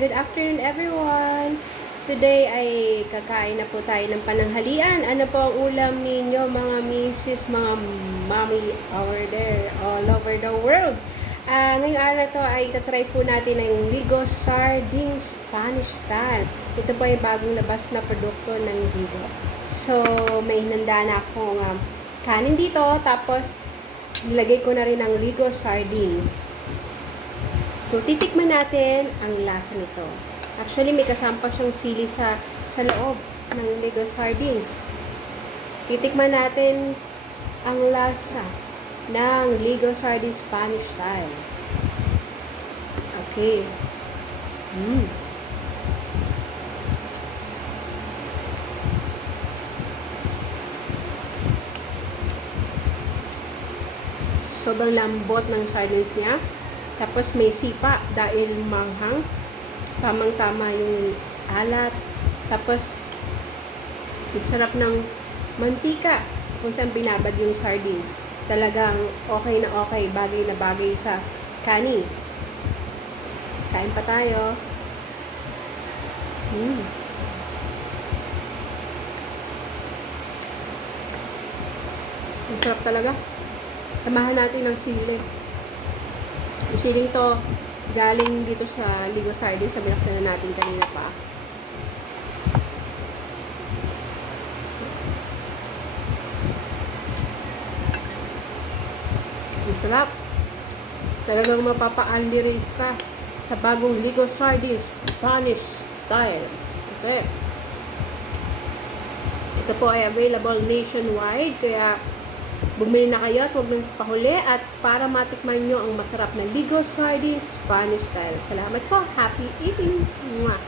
Good afternoon everyone! Today ay kakain na po tayo ng pananghalian. Ano po ang ulam ninyo mga misis, mga mommy over there, all over the world? Ngayong araw na to ay tatry po natin ang Ligo Sardines Spanish style. Ito po ay bagong labas na produkto ng Ligo. So, may hinanda na akong kanin dito. Tapos, nilagay ko na rin ang Ligo Sardines. So, titikman natin ang lasa nito. Actually, may kasama pa siyang sili sa loob ng Ligo Sardines. Titikman natin ang lasa ng Ligo Sardines Spanish style. Okay. Sobrang lambot ng sardines niya. Tapos may sipa dahil manghang. Tamang-tama yung alat. Tapos ang sarap ng mantika kung saan binabad yung sardine. Talagang okay na okay, bagay na bagay sa kanin. Kain pa tayo. Ang sarap talaga. Tamahan natin ng sili. Yung siling to, galing dito sa Ligo Sardines. Sabi na natin kanina pa. Ang sarap. Talagang mapapa-unleash ka sa bagong Ligo Sardines Spanish style. Okay. Ito po ay available nationwide. Kaya bumili na kayo at huwag nang pahuli at para matikman nyo ang masarap na Ligo Sardines Spanish style. Salamat po. Happy eating! Mwah!